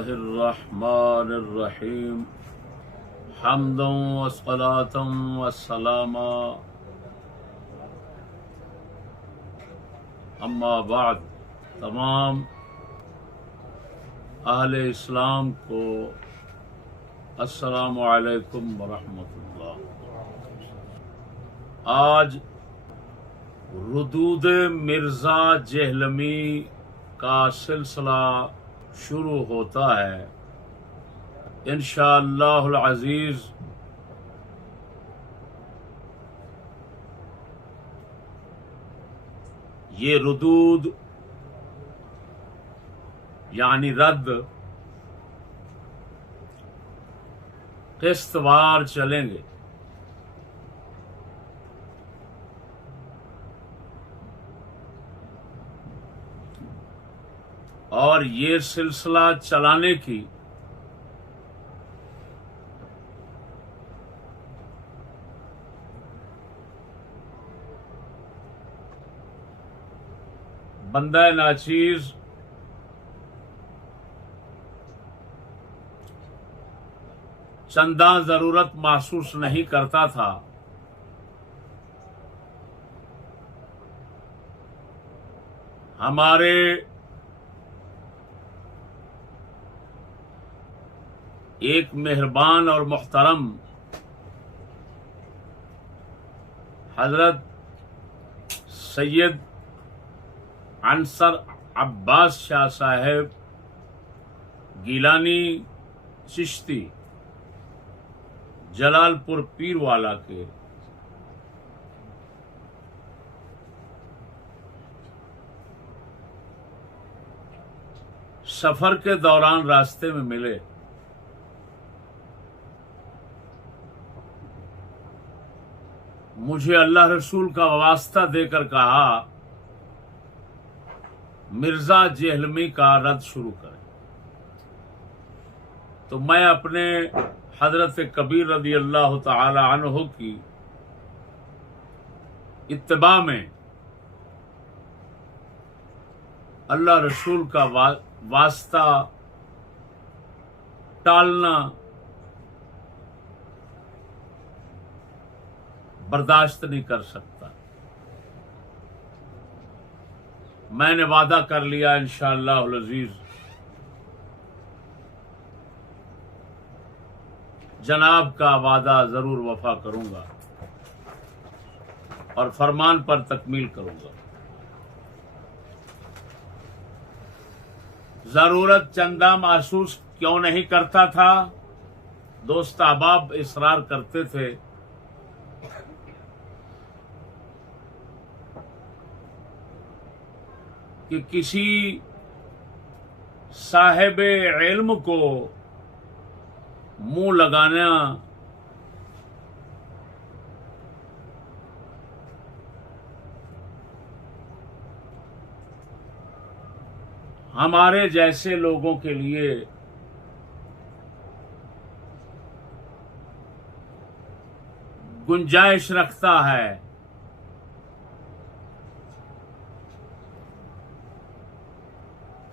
बिस्मिल्लाहिर्रहमानिर्रहीम हम्दन व सलातन व सलामा अम्मा बाद। तमाम अहले इस्लाम को अस्सलामु अलैकुम व रहमतुल्लाह। आज रुदूद मिर्ज़ा जेहलमी का सिलसिला शुरू होता है। इंशाअल्लाहुल अज़ीज़ ये रुदूद यानी रद्द किस्तवार चलेंगे। और ये सिलसिला चलाने की बंदा नाचीज चंदा जरूरत महसूस नहीं करता था। हमारे एक मेहरबान और मोहतरम हजरत सैयद अंसर अब्बास शाह साहेब गिलानी चिश्ती जलालपुर पीरवाला के सफर के दौरान रास्ते में मिले। मुझे अल्लाह रसूल का वास्ता देकर कहा, मिर्जा जेहलमी का रद्द शुरू करें। तो मैं अपने हजरत कबीर रज़ी अल्लाह तआला अन्हु की इत्तिबा में अल्लाह रसूल का वास्ता टालना बर्दाश्त नहीं कर सकता। मैंने वादा कर लिया इंशाअल्लाहुल अज़ीज़ जनाब का वादा जरूर वफा करूंगा और फरमान पर तकमील करूंगा। जरूरत चंदा महसूस क्यों नहीं करता था? दोस्त अहबाब इसरार करते थे कि किसी साहिब इल्म को मुंह लगाना हमारे जैसे लोगों के लिए गुंजाइश रखता है।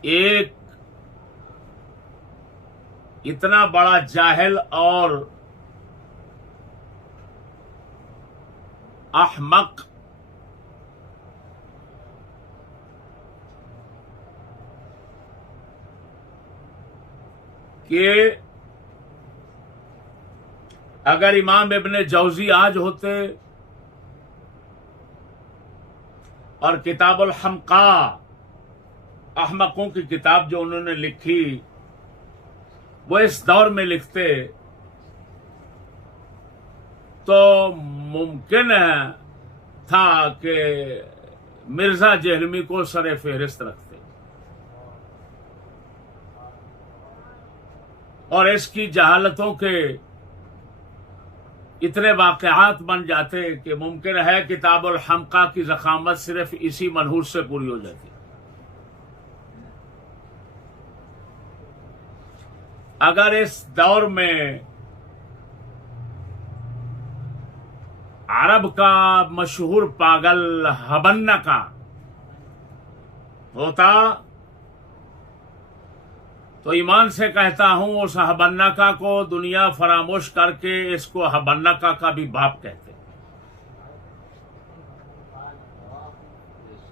एक इतना बड़ा जाहिल और अहमक कि अगर इमाम इब्ने जौजी आज होते और किताबुल हमका अहमकों की किताब जो उन्होंने लिखी वो इस दौर में लिखते तो मुमकिन था कि मिर्जा जेहलमी को सरे फेहरिस्त रखते और इसकी जहालतों के इतने वाक़यात बन जाते कि मुमकिन है किताबुल हमका की ज़खामत सिर्फ इसी मनहूस से पूरी हो जाती। अगर इस दौर में अरब का मशहूर पागल हबन्ना का होता तो ईमान से कहता हूं उस हबन्नका को दुनिया फरामोश करके इसको हबन्नका का भी बाप कहते हैं।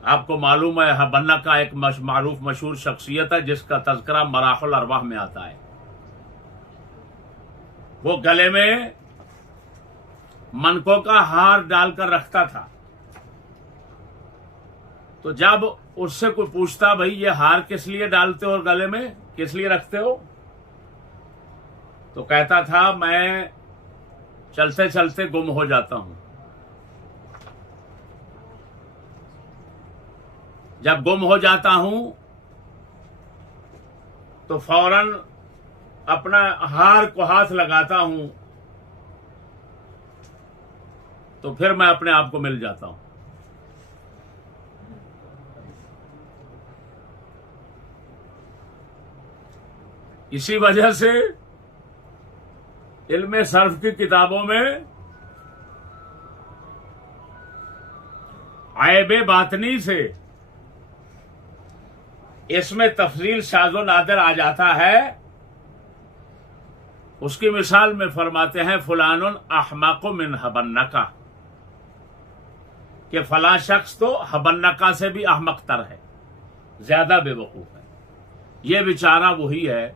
आपको मालूम है हबन्नका एक मारूफ मशहूर शख्सियत है जिसका तज़किरा मराहुल अरवाह में आता है। वो गले में मनकों का हार डालकर रखता था। तो जब उससे कोई पूछता भाई ये हार किस लिए डालते हो और गले में किस लिए रखते हो, तो कहता था मैं चलते चलते गुम हो जाता हूं। जब गुम हो जाता हूं तो फौरन अपना हार को हाथ लगाता हूं तो फिर मैं अपने आप को मिल जाता हूं। इसी वजह से इल्मे सर्फ की किताबों में आयबे बातनी से इसमें तफसील शाज़ो नादिर आ जाता है। उसकी मिसाल में फरमाते हैं फुलानुन अहमाकु मिन हबन्नका, कि फला शख्स तो हबन्नका से भी अहमकतर है, ज्यादा बेवकूफ है। यह बेचारा वही है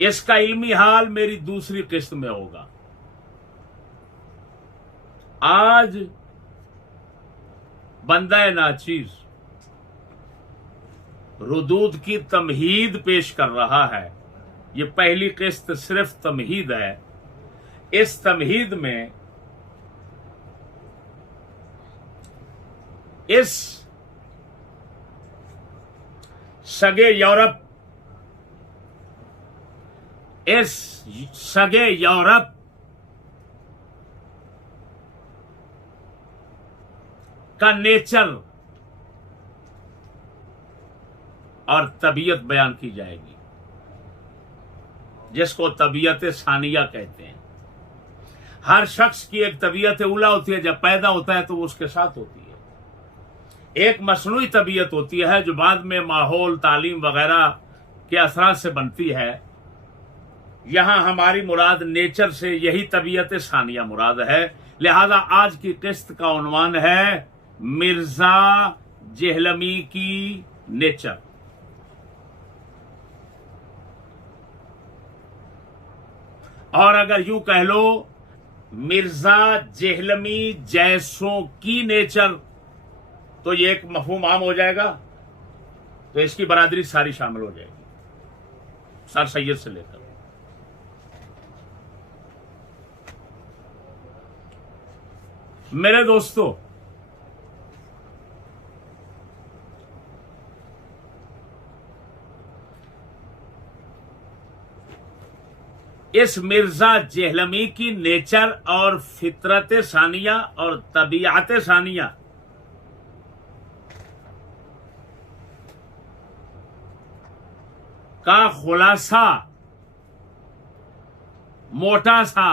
इसका इल्मी हाल मेरी दूसरी किस्त में होगा। आज बंदा नाचीज रुदूद की तमहीद पेश कर रहा है। ये पहली किस्त सिर्फ तमहीद है। इस तमहीद में इस सगे यूरोप का नेचर और तबीयत बयान की जाएगी, जिसको तबीयत सानिया कहते हैं। हर शख्स की एक तबीयत उला होती है, जब पैदा होता है तो वो उसके साथ होती है। एक मसनूई तबीयत होती है जो बाद में माहौल, तालीम वगैरह के असरात से बनती है। यहां हमारी मुराद नेचर से यही तबीयत सानिया मुराद है। लिहाजा आज की किस्त का उन्वान है मिर्जा जेहलमी की नेचर। और अगर यूं कह लो मिर्जा जेहलमी जैसों की नेचर, तो ये एक मफहूम आम हो जाएगा। तो इसकी बरादरी सारी शामिल हो जाएगी, सर सैयद से लेकर। मेरे दोस्तों, इस मिर्जा जेहलमी की नेचर और फितरत सानिया और तबीयत सानिया का खुलासा मोटा सा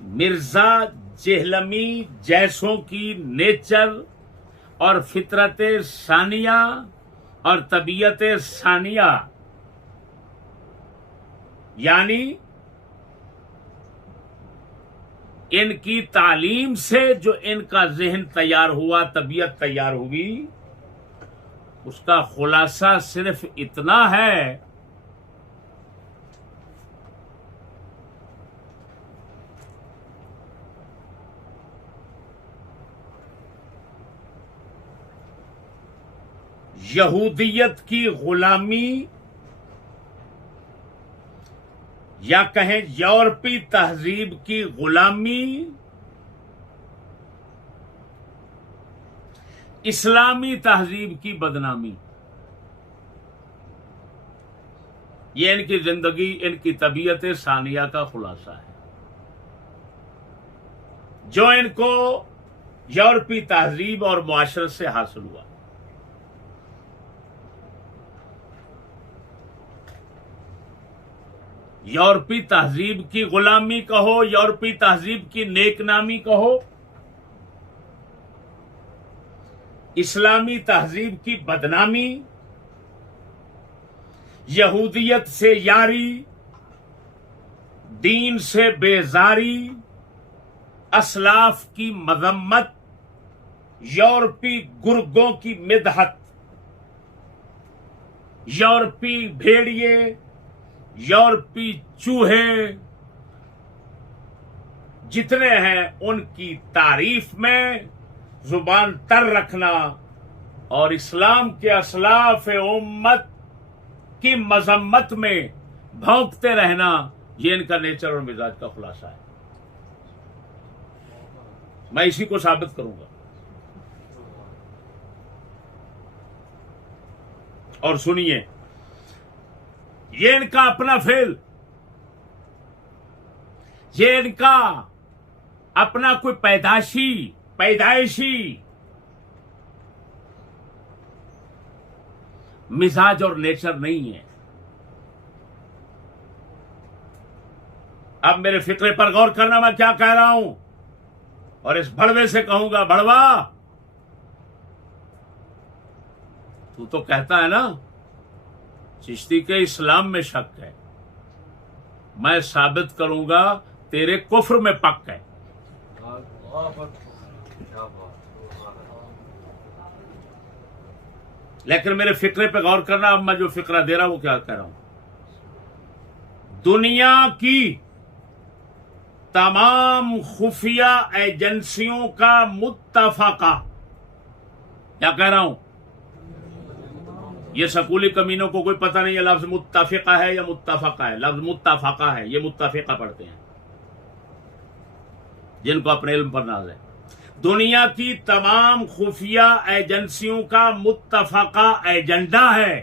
मिर्जा जेहलमी जैसों की नेचर और फितरत सानिया और तबीयत सानिया, यानी इनकी तालीम से जो इनका जहन तैयार हुआ, तबीयत तैयार हुई, उसका खुलासा सिर्फ इतना है यहूदियत की गुलामी या कहें यूरोपी तहजीब की गुलामी, इस्लामी तहजीब की बदनामी, ये इनकी जिंदगी, इनकी तबीयत सानिया का खुलासा है। जो इनको यूरोपी तहजीब और मुआशरत से हासिल हुआ। यूरोपी तहजीब की गुलामी कहो, यूरोपी तहजीब की नेकनामी कहो, इस्लामी तहजीब की बदनामी, यहूदियत से यारी, दीन से बेजारी, असलाफ की मजम्मत, यूरोपी गुर्गों की मिदहत, यूरोपी भेड़िए, यूरोपी चूहे जितने हैं उनकी तारीफ में जुबान तर रखना और इस्लाम के असलाफ उम्मत की मजम्मत में भौंकते रहना, ये इनका नेचर और मिजाज का खुलासा है। मैं इसी को साबित करूंगा। और सुनिए, ये इनका अपना फेल, ये इनका अपना कोई पैदाइशी मिजाज और नेचर नहीं है। अब मेरे फिक्रे पर गौर करना, मैं क्या कह रहा हूं, और इस भड़वे से कहूंगा, भड़वा तू तो कहता है ना चिश्ती के इस्लाम में शक है, मैं साबित करूंगा तेरे कुफ्र में पक है। लेकिन मेरे फिक्रे पे गौर करना, अब मैं जो फिक्रा दे रहा हूं वो क्या कह रहा हूं। दुनिया की तमाम खुफिया एजेंसियों का मुत्तफका, क्या कह रहा हूं, ये स्कूली कमीनों को कोई पता नहीं है लफ्ज मुत्तफिका है या मुत्तफका है। लफ्ज मुत्तफका है, ये मुत्तफिका पढ़ते हैं जिनको अपने इल्म पर नाज है। दुनिया की तमाम खुफिया एजेंसियों का मुत्तफका एजेंडा है।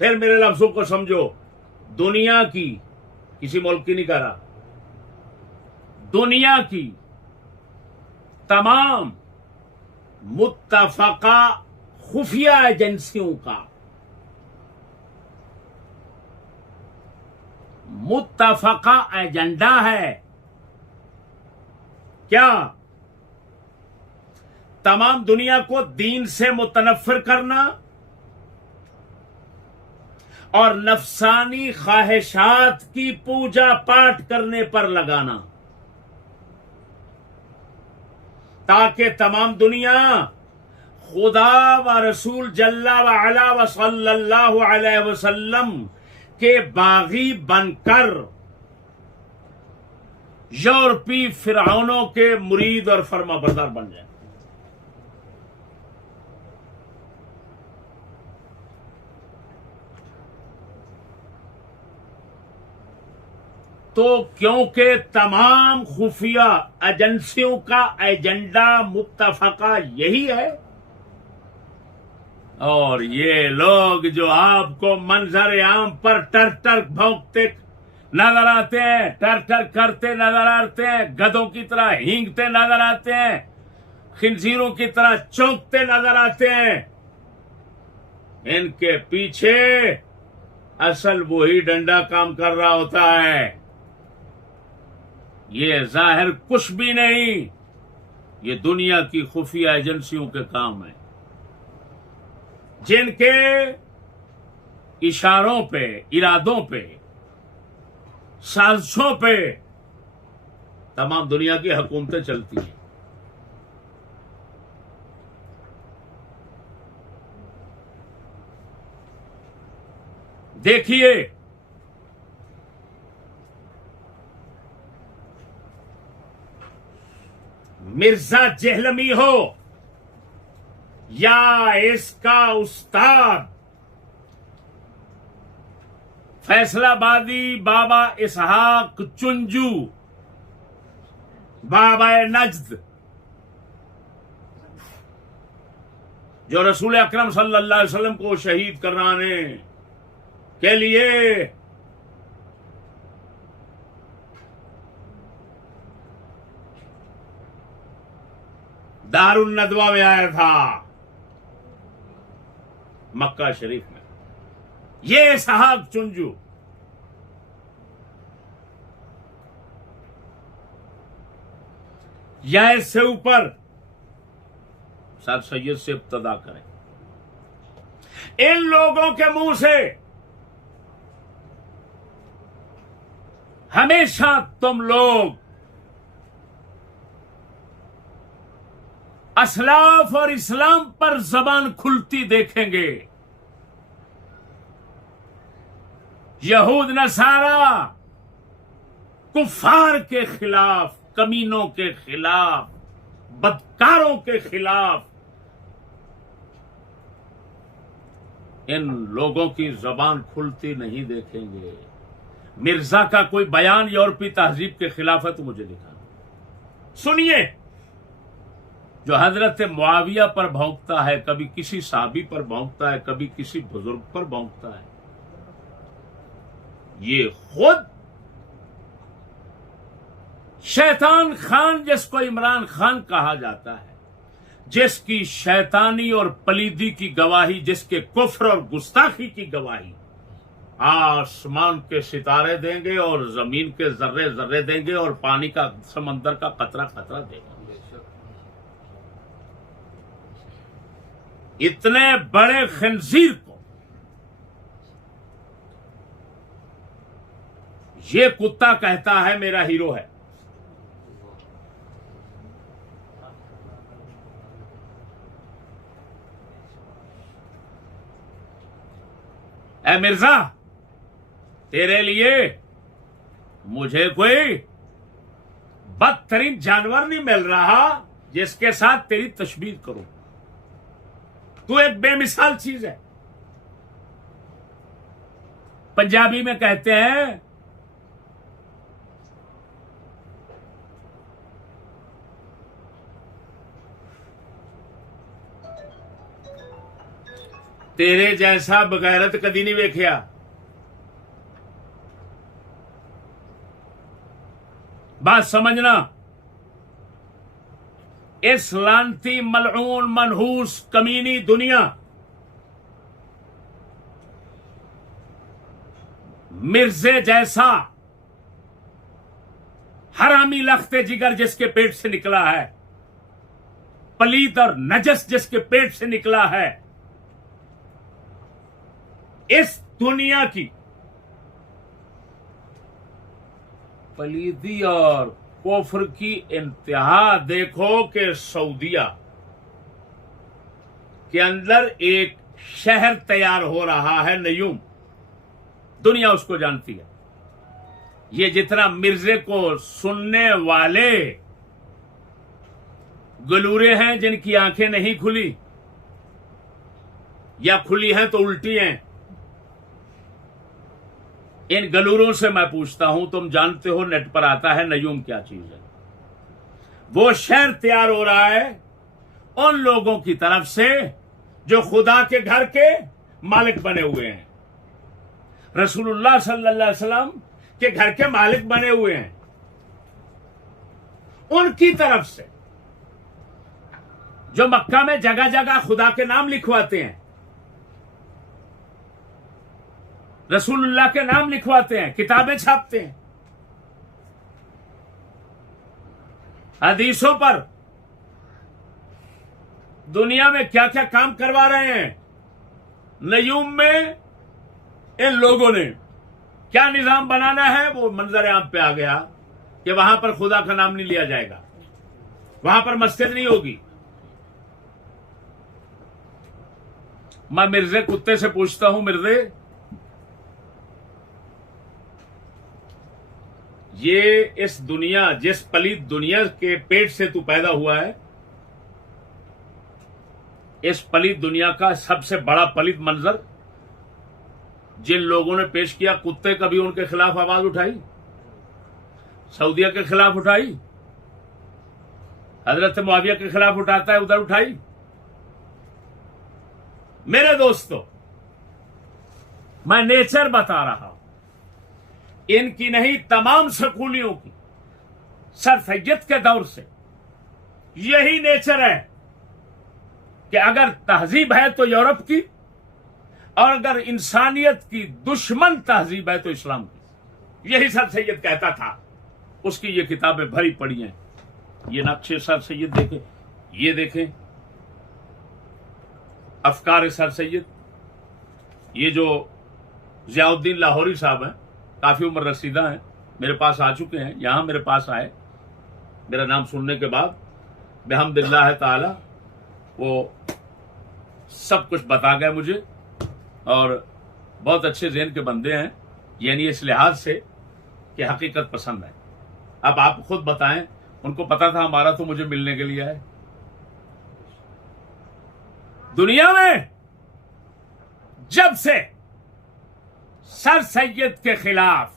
फिर मेरे लफ्जों को समझो, दुनिया की, किसी मुल्क की नहीं कह रहा, दुनिया की तमाम मुत्तफका खुफिया एजेंसियों का मुत्तफका एजेंडा है क्या? तमाम दुनिया को दीन से मुतनफ्फिर करना और नफसानी ख्वाहिशात की पूजा पाठ करने पर लगाना, ताकि तमाम दुनिया खुदा व रसूल जल्ला व अला व सल्लल्लाहु अलैहि वसल्लम के बागी बनकर यूरोपी फिरौनों के मुरीद और फरमाबरदार बन जाए। तो क्योंकि तमाम खुफिया एजेंसियों का एजेंडा मुत्तफका यही है, और ये लोग जो आपको मंजर आम पर टर टर भौंकते नजर आते हैं, टर टर करते नजर आते हैं, गधों की तरह हींगते नजर आते हैं, खिंजीरों की तरह चौंकते नजर आते हैं, इनके पीछे असल वही डंडा काम कर रहा होता है। ये जाहिर कुछ भी नहीं, ये दुनिया की खुफिया एजेंसियों के काम है, जिनके इशारों पे, इरादों पे, साजिशों पे तमाम दुनिया की हुकूमतें चलती हैं। देखिए, मिर्जा जेहलमी हो या इसका उस्ताद फैसलाबादी बाबा इसहाक चुंजू, बाबा नज्द, जो रसूल अकरम सल्लल्लाहु अलैहि वसल्लम को शहीद कराने के लिए दारुन नदवा में आया था, मक्का शरीफ में, ये इसहाक चुंजू, या इससे ऊपर सर सैयद से इब्तदा करें। इन लोगों के मुंह से हमेशा तुम लोग असलाफ और इस्लाम पर जबान खुलती देखेंगे। यहूद नसारा कुफार के खिलाफ, कमीनों के खिलाफ, बदकारों के खिलाफ इन लोगों की जबान खुलती नहीं देखेंगे। मिर्जा का कोई बयान यूरोपीय तहजीब के खिलाफ है तो मुझे दिखाना। सुनिए, जो हजरत मुआविया पर भौंकता है, कभी किसी साहबी पर भौंकता है, कभी किसी बुजुर्ग पर भौंकता है, ये खुद शैतान खान, जिसको इमरान खान कहा जाता है, जिसकी शैतानी और पलीदी की गवाही, जिसके कुफ्र और गुस्ताखी की गवाही आसमान के सितारे देंगे और जमीन के जर्रे जर्रे देंगे और पानी का, समंदर का कतरा कतरा देंगे। इतने बड़े खंजीर को ये कुत्ता कहता है मेरा हीरो है। ऐ मिर्जा, तेरे लिए मुझे कोई बदतरीन जानवर नहीं मिल रहा जिसके साथ तेरी तशबीह करूं। तू एक बेमिसाल चीज है। पंजाबी में कहते हैं तेरे जैसा बगैरत कदी नहीं वेख्या। बात समझना, इस लानती मलऊन मनहूस कमीनी दुनिया मिर्जे जैसा हरामी लख्ते जिगर जिसके पेट से निकला है, पलीद और नजस जिसके पेट से निकला है, इस दुनिया की पलीदी और कुफ्र की इंतहा देखो कि सऊदिया के अंदर एक शहर तैयार हो रहा है, नयूम। दुनिया उसको जानती है। ये जितना मिर्जे को सुनने वाले गलूरे हैं जिनकी आंखें नहीं खुली या खुली हैं तो उल्टी हैं, इन गलूरों से मैं पूछता हूं, तुम जानते हो नेट पर आता है नयूम क्या चीज है। वो शहर तैयार हो रहा है उन लोगों की तरफ से जो खुदा के घर के मालिक बने हुए हैं, रसूलुल्लाह सल्लल्लाहु अलैहि वसल्लम के घर के मालिक बने हुए हैं, उनकी तरफ से जो मक्का में जगह जगह खुदा के नाम लिखवाते हैं, रसूलुल्लाह के नाम लिखवाते हैं, किताबें छापते हैं, हदीसों पर दुनिया में क्या क्या काम करवा रहे हैं। नयूम में इन लोगों ने क्या निजाम बनाना है वो मंजर आम पे आ गया कि वहां पर खुदा का नाम नहीं लिया जाएगा, वहां पर मस्जिद नहीं होगी। मैं मिर्जे कुत्ते से पूछता हूं, मिर्जे ये इस दुनिया, जिस पलीद दुनिया के पेट से तू पैदा हुआ है, इस पलीद दुनिया का सबसे बड़ा पलीद मंजर जिन लोगों ने पेश किया, कुत्ते कभी उनके खिलाफ आवाज उठाई? सऊदिया के खिलाफ उठाई? हजरत मुआविया के खिलाफ उठाता है, उधर उठाई? मेरे दोस्तों, मैं नेचर बता रहा हूं, इनकी नहीं तमाम स्कूलियों की, सर सैयद के दौर से यही नेचर है कि अगर तहजीब है तो यूरोप की, और अगर इंसानियत की दुश्मन तहजीब है तो इस्लाम की। यही सर सैयद कहता था। उसकी ये किताबें भरी पड़ी हैं। ये नक्शे सर सैयद देखें, ये देखें अफकार सर सैयद। ये जो जियाउद्दीन लाहौरी साहब हैं, काफी उम्र रसीदा हैं, मेरे पास आ चुके हैं, यहां मेरे पास आए मेरा नाम सुनने के बाद बिहम्दिल्लाह ताला वो सब कुछ बता गए मुझे। और बहुत अच्छे ज़हन के बंदे हैं, यानी इस लिहाज से कि हकीकत पसंद है। अब आप खुद बताएं, उनको पता था हमारा तो मुझे मिलने के लिए आए। दुनिया में जब से सर सैयद के खिलाफ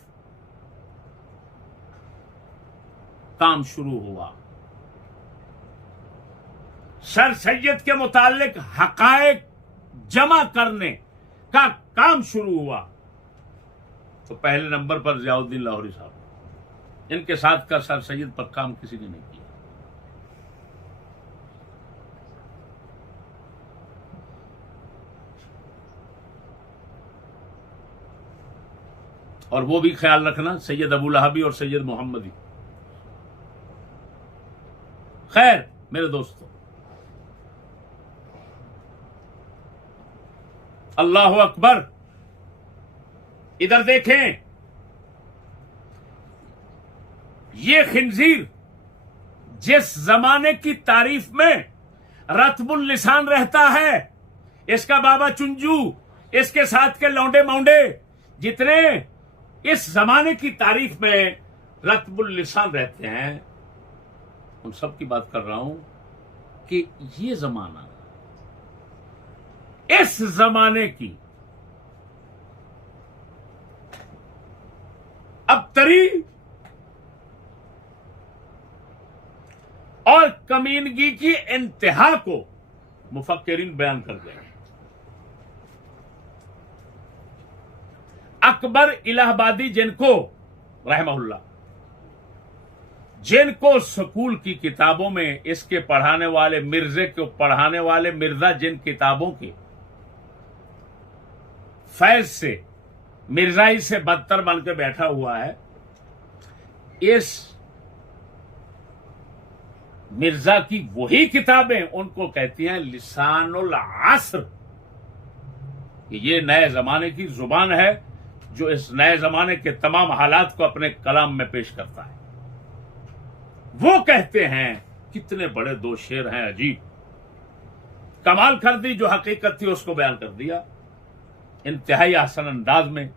काम शुरू हुआ, सर सैयद के मुतालिक हकायक जमा करने का काम शुरू हुआ, तो पहले नंबर पर जियाउद्दीन लाहौरी साहब, इनके साथ का सर सैयद पर काम किसी ने नहीं किया। और वो भी ख्याल रखना, सैयद अबू लहबी और सैयद मोहम्मदी। खैर मेरे दोस्तों, अल्लाह अकबर। इधर देखें, ये खिंजीर जिस जमाने की तारीफ में रत्बुल लिसान रहता है, इसका बाबा चुंजू, इसके साथ के लौंडे मौंडे जितने इस जमाने की तारीफ में रत्बुल लिसान रहते हैं, उन सब की बात कर रहा हूं कि ये जमाना, इस जमाने की अबतरी और कमीनगी की इंतहा को मुफक्किरीन बयान कर गए। अकबर इलाहाबादी, जिनको रहमहुल्लाह, जिनको स्कूल की किताबों में इसके पढ़ाने वाले मिर्जे को पढ़ाने वाले मिर्जा जिन किताबों के फैज से मिर्जाई से बदतर बनकर बैठा हुआ है, इस मिर्जा की वही किताबें उनको कहती हैं लिसानुल असर। ये नए जमाने की जुबान है जो इस नए जमाने के तमाम हालात को अपने कलाम में पेश करता है। वो कहते हैं, कितने बड़े दो शेर हैं, अजीब कमाल कर दी। जो हकीकत थी उसको बयान कर दिया इंतहाई आसान अंदाज में।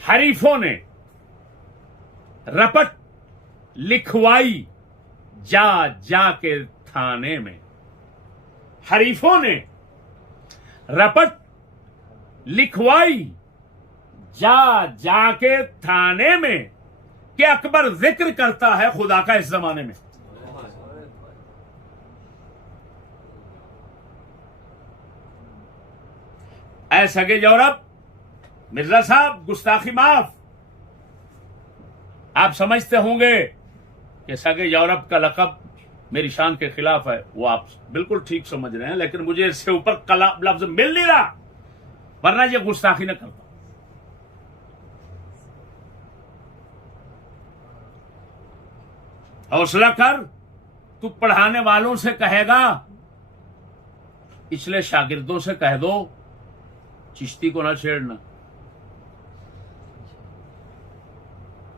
हरीफों ने रपट लिखवाई जा जा के थाने में, हरीफों ने रपट लिखवाई जा जा के थाने में कि अकबर जिक्र करता है खुदा का इस जमाने में। ऐ सगे यौरब, मिर्जा साहब गुस्ताखी माफ। आप समझते होंगे कि सगे यौरब का लकब मेरी शान के खिलाफ है, वो आप बिल्कुल ठीक समझ रहे हैं, लेकिन मुझे इससे ऊपर लफ्ज मिल नहीं रहा, वरना ये गुस्ताखी न करता। हौसला कर, तू पढ़ाने वालों से कहेगा, पिछले शागिर्दों से कह दो चिश्ती को ना छेड़ना,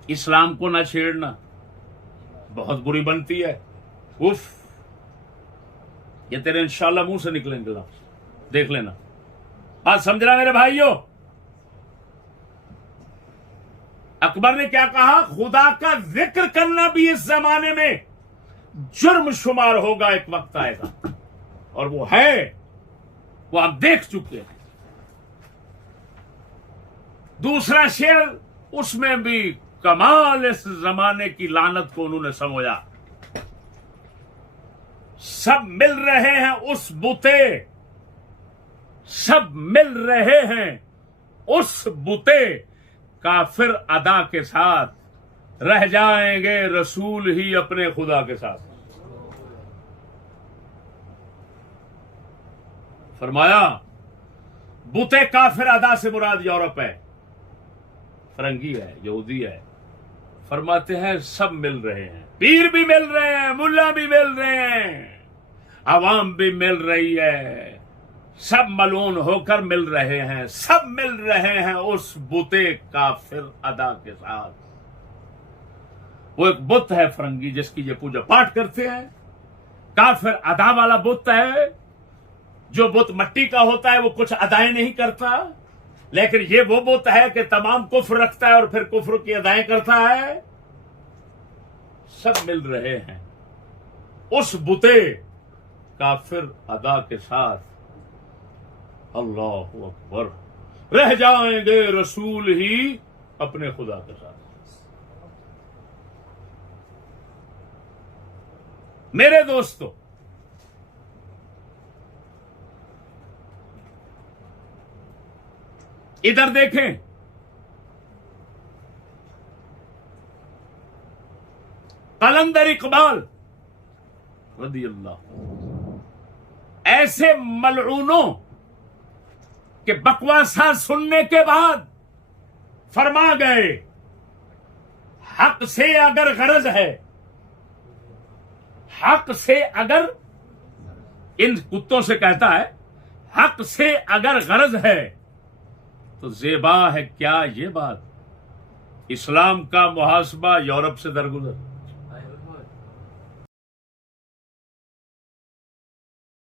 इस्लाम को ना छेड़ना, बहुत बुरी बनती है। उफ, ये तेरे इंशाल्लाह मुंह से निकलेंगे लफ्ज़, देख लेना। बात समझना मेरे भाइयों। अकबर ने क्या कहा, खुदा का जिक्र करना भी इस जमाने में जुर्म शुमार होगा, एक वक्त आएगा, और वो है, वो आप देख चुके हैं। दूसरा शेर, उसमें भी कमाल इस जमाने की लानत को उन्होंने समझा। सब मिल रहे हैं उस बुते, सब मिल रहे हैं उस बुते, काफिर अदा के साथ रह जाएंगे रसूल ही अपने खुदा के साथ। फरमाया बुते काफिर अदा से मुराद यूरोप है, फरंगी है, यहूदी है। फरमाते हैं सब मिल रहे हैं, पीर भी मिल रहे हैं, मुल्ला भी मिल रहे हैं, आवाम भी मिल रही है, सब मलून होकर मिल रहे हैं, सब मिल रहे हैं उस बुते काफिर अदा के साथ। वो एक बुत है फरंगी जिसकी ये पूजा पाठ करते हैं। काफिर अदा वाला बुत है, जो बुत मिट्टी का होता है वो कुछ अदाएं नहीं करता, लेकिन ये वो बुत है कि तमाम कुफ्र रखता है और फिर कुफ्र की अदाएं करता है। सब मिल रहे हैं उस बुते काफिर अदा के साथ। अल्लाहु अकबर। रह जाएंगे रसूल ही अपने खुदा के साथ। मेरे दोस्तों, इधर देखें, कलंदर इकबाल रदी अल्लाह ऐसे मलऊनों के बकवासा सुनने के बाद फरमा गए, हक से अगर गरज है, हक से अगर, इन कुत्तों से कहता है, हक से अगर गरज है तो ज़ेबा है क्या ये बात, इस्लाम का मुहासबा यूरोप से दरगुजर।